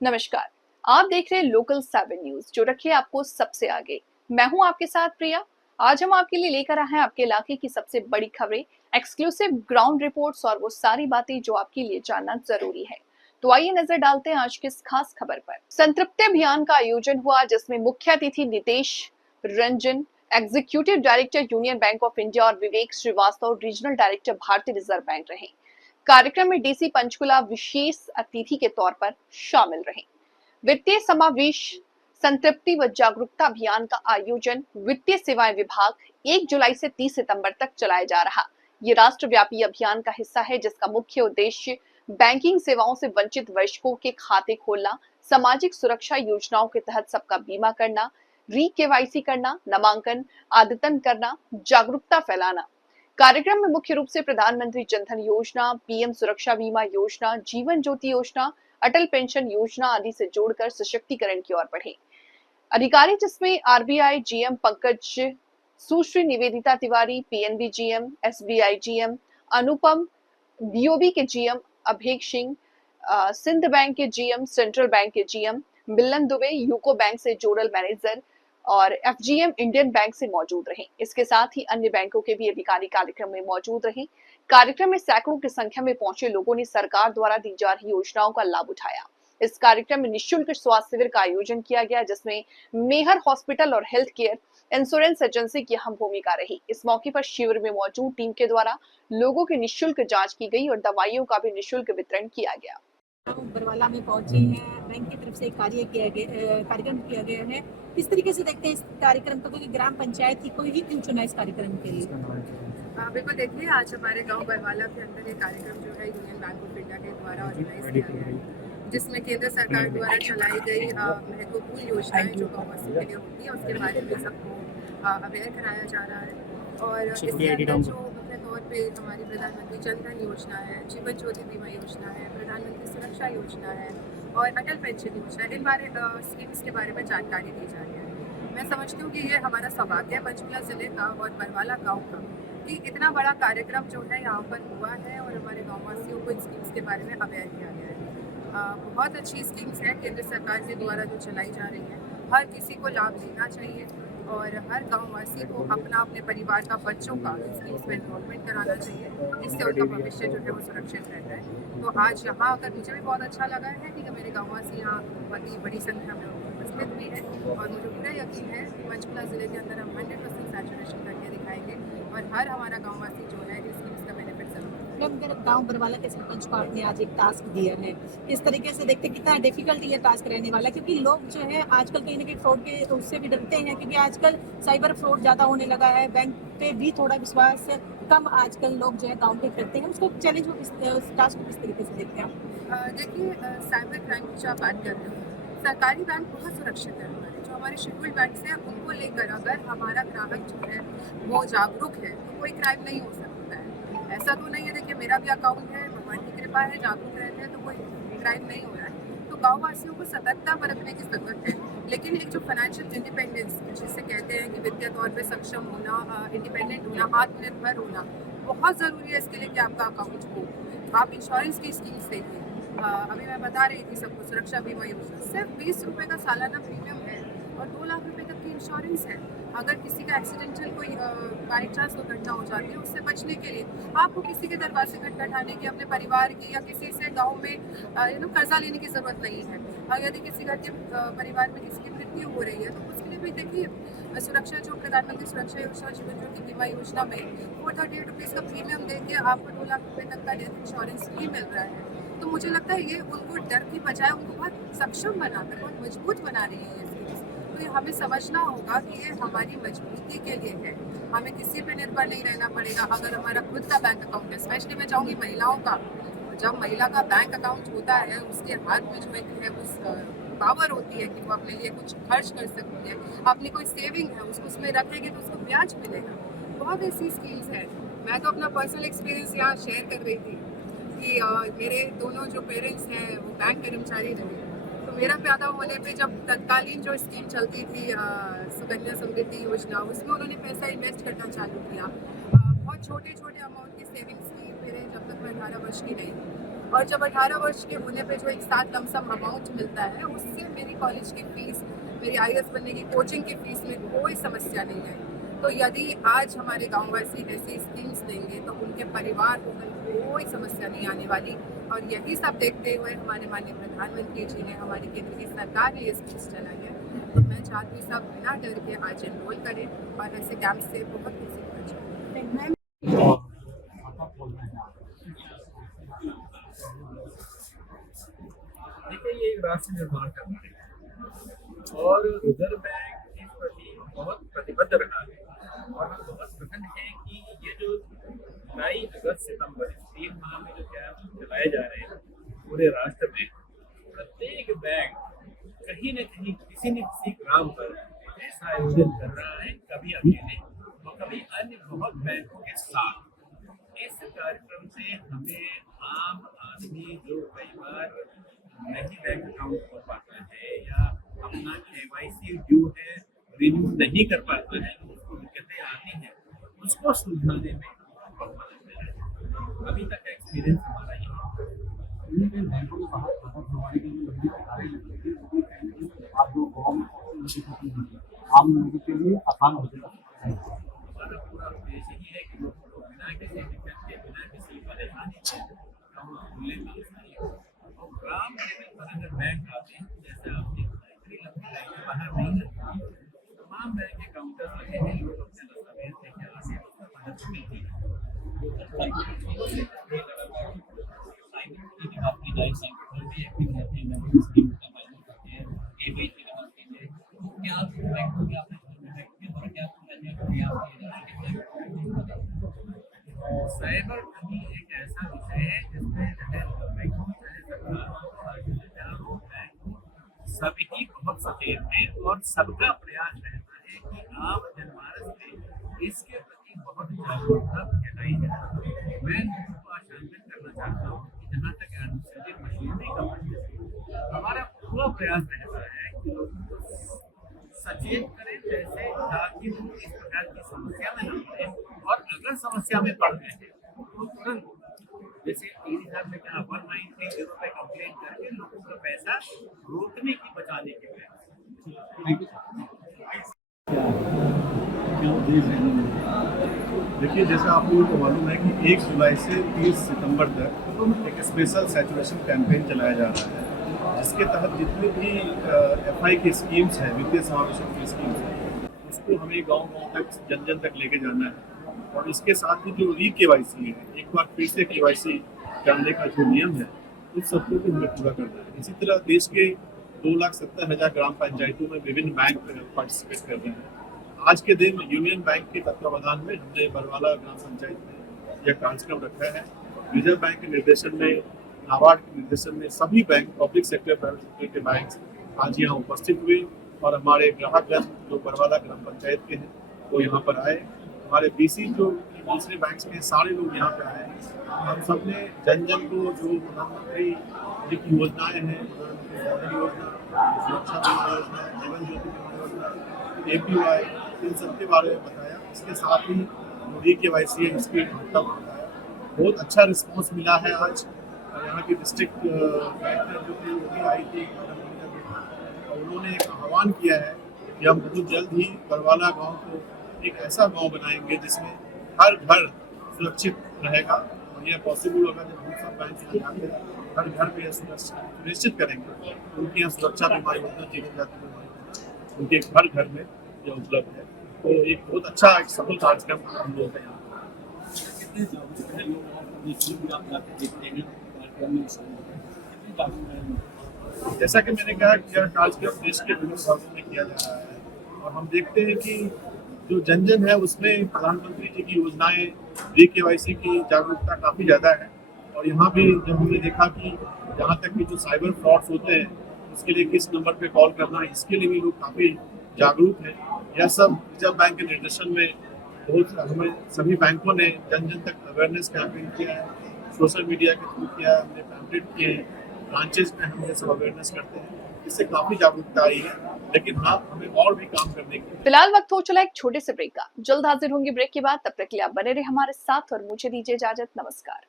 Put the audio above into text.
नमस्कार। आप देख रहे हैं लोकल 7 न्यूज जो रखे आपको सबसे आगे। मैं हूं आपके साथ प्रिया। आज हम आपके लिए लेकर आए हैं आपके इलाके की सबसे बड़ी खबरें, एक्सक्लूसिव ग्राउंड रिपोर्ट्स और वो सारी बातें जो आपके लिए जानना जरूरी है। तो आइए नजर डालते हैं आज की इस खास खबर पर। संतृप्ति अभियान का आयोजन हुआ जिसमें मुख्य अतिथि Nitesh Ranjan, executive director union bank of India, और विवेक श्रीवास्तव, रीजनल डायरेक्टर भारतीय रिजर्व बैंक रहे। कार्यक्रम में डीसी पंचकुला विशेष अतिथि के तौर पर शामिल रहे। वित्तीय समावेश, संतृप्ति व जागरूकता अभियान का आयोजन वित्तीय सेवाएं विभाग 1 जुलाई से 30 सितंबर तक चलाया जा रहा। ये राष्ट्रव्यापी अभियान का हिस्सा है जिसका मुख्य उद्देश्य बैंकिंग सेवाओं से वंचित वयस्कों के खाते खोलना, सामाजिक सुरक्षा योजनाओं के तहत सबका बीमा करना, री केवाईसी करना, नामांकन अद्यतन करना, जागरूकता फैलाना। कार्यक्रम में मुख्य रूप से प्रधानमंत्री जनधन योजना, पीएम सुरक्षा बीमा योजना, जीवन ज्योति योजना, अटल पेंशन योजना आदि से जोड़कर सशक्तिकरण की ओर बढ़े। अधिकारी जिसमें आरबीआई जीएम पंकज, सुश्री Nivedita Tiwari, PNB GM, SBI GM Anupam, BOB के जीएम अभिषेक सिंह, सिंध बैंक के जीएम, सेंट्रल बैंक के GM Milan Dubey, UCO Bank से जोडल मैनेजर और एफजीएम इंडियन बैंक से मौजूद रहे। इसके साथ ही अन्य बैंकों के भी अधिकारी कार्यक्रम में मौजूद रहे। कार्यक्रम में सैकड़ों की संख्या में पहुंचे लोगों ने सरकार द्वारा दी जा रही योजनाओं का लाभ उठाया। इस कार्यक्रम में निःशुल्क स्वास्थ्य शिविर का आयोजन किया गया जिसमें मेहर हॉस्पिटल और हेल्थ केयर इंश्योरेंस एजेंसी की अहम भूमिका रही। इस मौके पर शिविर में मौजूद टीम के द्वारा लोगों की निःशुल्क जांच की गई और दवाइयों का भी निःशुल्क वितरण किया गया। बरवाला में पहुंचे हैं, बैंक की तरफ से कार्यक्रम किया गया है। किस तरीके से देखते हैं इस कार्यक्रम को, क्योंकि ग्राम पंचायत ही कोई ही क्यों चुना इस कार्यक्रम के लिए? बिल्कुल, देखिए आज हमारे गांव बरवाला के अंदर ये कार्यक्रम जो है यूनियन बैंक ऑफ इंडिया के द्वारा ऑर्गेनाइज किया गया है, जिसमें केंद्र सरकार द्वारा चलाई गई महत्वपूर्ण योजनाएं जो गाँववासियों के लिए होती है उसके बारे में सबको अवेयर कराया जा रहा है। और इसके अंदर जो मुख्य तौर पे हमारी प्रधानमंत्री जनधन योजना है, जीवन ज्योति बीमा योजना है, प्रधानमंत्री सुरक्षा योजना है और अटल पेंशन योजना, इन स्कीम्स के बारे में जानकारी दी जा रही है। मैं समझती हूँ कि ये हमारा सौभाग्य है पंचकुला जिले का और बरवाला गाँव का कि इतना बड़ा कार्यक्रम जो है यहाँ पर हुआ है और हमारे गाँववासियों को इन स्कीम्स के बारे में अवेयर किया गया है। बहुत अच्छी स्कीम्स हैं केंद्र सरकार के द्वारा जो चलाई जा रही है, हर किसी को लाभ लेना चाहिए और हर गाँववासी को अपने परिवार का बच्चों का स्कीम्स में इन्वॉल्वमेंट कराना चाहिए, जिससे उनका भविष्य जो है वो सुरक्षित रहता है। तो आज यहाँ आकर मुझे भी बहुत अच्छा लगा है कि मेरे गाँववासी यहाँ बड़ी संख्या में उपस्थित भी है और मुझे पूरा यकीन है कि पंचकुला जिले के अंदर हम 100% सैचुरेशन करके दिखाएंगे और हर हमारा गाँववासी जो है इस स्कीम्स का बेनिफिट जरूर। गाँव बरवाला के सरपंच को आपने आज एक टास्क दिया है, इस तरीके से देखते कितना डिफिकल्ट ये टास्क रहने वाला है, क्योंकि लोग जो है आजकल कहीं ना कहीं फ्रॉड के उससे भी डरते हैं, क्योंकि आजकल साइबर फ्रॉड ज़्यादा होने लगा है, बैंक पे भी थोड़ा विश्वास कम आजकल लोग जो है गाँव पे करते हैं। उसको चैलेंज को उस टास्क को किस तरीके से देखते हैं आप? देखिए, साइबर क्राइम की जो आप बात कर रहे हो, सरकारी बैंक बहुत सुरक्षित है। हमारे जो हमारे शेड्यूल्ड बैंक हैं उनको लेकर अगर हमारा ग्राहक जो है वो जागरूक है तो कोई क्राइम नहीं हो सकता है। ऐसा तो नहीं है, देखिए मेरा भी अकाउंट है, भगवान की कृपा है, जागरूक रहते हैं तो कोई क्राइम नहीं हो रहा है। तो गाँव वासियों को सतर्कता बरतने की जरूरत है, लेकिन एक जो फाइनेंशियल इंडिपेंडेंस जिसे कहते हैं कि वित्तीय तौर पर सक्षम होना, इंडिपेंडेंट होना, आत्मनिर्भर होना बहुत ज़रूरी है। इसके लिए कि आपका अकाउंट हो, आप इंश्योरेंस की स्कीम्स देखिए। अभी मैं बता रही थी सबको, सुरक्षा बीमा योजना सिर्फ 20 रुपये का सालाना प्रीमियम है और 2 लाख रुपए तक की इंश्योरेंस है। अगर किसी का एक्सीडेंटल कोई बाई चांस दुर्घटना हो जाती है, उससे बचने के लिए आपको किसी के दरवाजे खटखटाने की, अपने परिवार की या किसी से गाँव में कर्जा लेने की ज़रूरत नहीं है। और यदि किसी घर के परिवार में किसी की मृत्यु हो रही है तो उसके लिए भी देखिए सुरक्षा जो प्रधानमंत्री सुरक्षा योजना, जीवन ज्योति बीमा योजना में 438 रुपीज़ का प्रीमियम देके आपको 2 लाख रुपये तक का डेथ इंश्योरेंस भी मिल रहा है। तो मुझे लगता है ये उनको डर की बजाय उनको बहुत सक्षम बनाकर बहुत मजबूत बना रही है ये स्कीम्स। तो ये हमें समझना होगा कि ये हमारी मजबूती के लिए है, हमें किसी पे निर्भर नहीं रहना पड़ेगा। अगर हमारा खुद का बैंक अकाउंट है, स्पेशली मैं चाहूँगी महिलाओं का, जब महिला का बैंक अकाउंट होता है उसके हाथ में जो है उस पावर होती है कि वो अपने लिए कुछ खर्च कर सकती है, अपनी कोई सेविंग है उसको उसमें रखेगी तो उसको ब्याज मिलेगा। बहुत ऐसी स्कीम्स है। मैं तो अपना पर्सनल एक्सपीरियंस यहाँ शेयर कर रही थी कि मेरे दोनों जो पेरेंट्स हैं वो बैंक कर्मचारी रहे, तो मेरा पैदा होने पे जब तत्कालीन जो स्कीम चलती थी सुकन्या समृद्धि योजना, उसमें उन्होंने पैसा इन्वेस्ट करना चालू किया। बहुत छोटे छोटे अमाउंट की सेविंग्स की मेरे, जब तक मैं 18 वर्ष की नहीं, और जब 18 वर्ष के होने पे जो एक साथ लमसम अमाउंट मिलता है उससे मेरी कॉलेज की फीस, मेरी IAS बनने की कोचिंग की फीस में कोई समस्या नहीं है। तो यदि आज हमारे गाँववासी ऐसी स्कीम्स देंगे तो उनके परिवार को कल कोई समस्या नहीं आने वाली। और यही सब देखते हुए हमारे माननीय प्रधानमंत्री जी ने, हमारी केंद्र की सरकार ने ये स्कीम्स चलाई है। तो मैं चाहती हूँ सब बिना डर के आज एनरोल करें और ऐसे कैंप से बहुत कुछ सीखना चाहिए। देखिए, ये एक राष्ट्र निर्माण का कार्य है और रिजर्व बैंक इस प्रति बहुत प्रतिबद्ध रहा है और हम बहुत प्रसन्न हैं कि ये जो जुलाई, अगस्त, सितंबर इस 3 माह में जो कैंप चलाए जा रहे हैं पूरे राष्ट्र में, प्रत्येक बैंक कहीं न कहीं किसी न किसी ग्राम पर ऐसा आयोजन कर रहा है, कभी अकेले और कभी अन्य बहुत बैंकों के साथ। इस कार्यक्रम से हमें आम आदमी जो कई बार नहीं बैंक अकाउंट खोल पाता है या अपना KYC ड्यू है रिन्यू नहीं कर पाता है, उसको दिक्कतें आती हैं, उसको सुलझाने में बहुत मदद मिल रही है। अभी तक का एक्सपीरियंस हमारा ये है। बैंकों में बाहर हमारी लंबी कतारें लगती थी, आप जो गाँव में आम लोगों के लिए आसान हो जाएगा। हमारा पूरा उद्देश्य यही है कि लोगों को बिना किसी दिक्कत के, बिना किसी परेशानी के अकाउंट खोलने में आसानी हो। और ग्राम लेवल पर अगर बैंक आते हैं, जैसे आपने इतनी लंबी लाइन बाहर नहीं लगती, तमाम बैंक के काउंटर लगे हैं, लोग अपने दस्तावेज लेके आते हैं, उसमें मदद मिलती है। आपकी लाइफ साइकिल भी एक्टिव रहते हैं, स्कीम का फायदा करते हैं, KYC का करते हैं, तो क्या बैंक को क्या साइबर ठगी एक ऐसा विषय है जिसमें सभी बहुत सचेत हैं और सबका प्रयास रहता है कि आम जनमानस में इसके प्रति बहुत जागरूकता फैलाई जाए। मैं लोगों को आश्वासित करना चाहता हूँ कि जहाँ तक एडमिनिस्ट्रेटिव मशीनरी का प्रश्न है, हमारा पूरा प्रयास रहता है कि लोगों को सचेत करें जैसे, ताकि वो इस प्रकार की समस्या में न पड़े और अगर समस्या में पड़ गए हैं तो तुरंत जैसे 3000 में क्या 1930 पे कंप्लेन करके लोगों का पैसा रोकने की, बचाने की देखिए, जैसा आप लोगों को मालूम है कि 1 जुलाई से 30 सितंबर तक एक स्पेशल सैचुरेशन कैंपेन चलाया जा रहा है, जिसके तहत जितनी भी FI की स्कीम्स हैं, वित्तीय समावेशन की स्कीम्स हैं, उसको हमें गांव-गांव तक, जन-जन तक लेके जाना है। और इसके साथ ही जो KYC है, एक बार फिर से KYC जानने का जो नियम है, उस सबको भी हमें पूरा करना है। इसी तरह देश के 2,70,000 ग्राम पंचायतों में विभिन्न बैंक पार्टिसिपेट कर रहे हैं। आज के दिन यूनियन बैंक के तत्वावधान में हमने बरवाला ग्राम पंचायत में यह कार्यक्रम रखा है। रिजर्व बैंक के निर्देशन में, नाबार्ड के निर्देशन में सभी bank, public sector, private sector के बैंक आज यहाँ उपस्थित हुए और हमारे ग्राहकगण जो बरवाला ग्राम पंचायत के हैं वो यहाँ पर आए। हमारे BC जो दूसरे बैंक के सारे लोग यहाँ पे आए। हम सब ने जन-जन को जो प्रधानमंत्री जी की योजनाएं हैं, प्रधानमंत्री जनधन योजना, सुरक्षा बीमा योजना, जीवन ज्योति बीमा योजना, APY, इन सब के बारे में बताया। इसके साथ ही KYC है, इसकी महत्ता बताया। बहुत अच्छा रिस्पॉन्स मिला है। आज यहाँ की डिस्ट्रिक्ट कलेक्टर जो थी वो भी आई थी, और उन्होंने एक आह्वान किया है कि हम बहुत जल्द ही बरवाला गाँव को एक ऐसा गांव बनाएंगे जिसमें हर घर सुरक्षित रहेगा। और यह पॉसिबल होगा जब हम सब बैंक में हर घर पे सुनिश्चित करेंगे उनकी यहाँ सुरक्षा बीमा योजना, जीवन ज्योति बीमा योजना उनके हर घर में यह उपलब्ध है। तो एक बहुत अच्छा, एक सफल कार्यक्रम हम लोग हैं यहाँ। जैसा कि मैंने कहा कि यह कार्यक्रम देश के विभिन्न भागों में किया जा रहा है और हम देखते हैं कि जो जन-जन है उसमें प्रधानमंत्री जी की योजनाएं, KYC की जागरूकता काफ़ी ज़्यादा है। और यहाँ भी जब हमने देखा कि जहाँ तक कि जो साइबर फ्रॉड्स होते हैं उसके लिए किस नंबर पे कॉल करना है, इसके लिए भी लोग काफ़ी जागरूक हैं। यह सब रिजर्व बैंक के निर्देशन में बहुत हमें सभी बैंकों ने जन-जन तक अवेयरनेस कैंपेन किया है, सोशल मीडिया के थ्रू किया है, हमने पैम्पलेट किए हैं, ब्रांचेज में हम ये सब अवेयरनेस करते हैं। इससे काफ़ी जागरूकता आई है, लेकिन हाँ, हमें और भी काम करने की। फिलहाल वक्त हो चला एक छोटे से ब्रेक का। जल्द हाजिर होंगे ब्रेक के बाद। तब तक के लिए आप बने रहे हमारे साथ और मुझे दीजिए इजाजत। नमस्कार।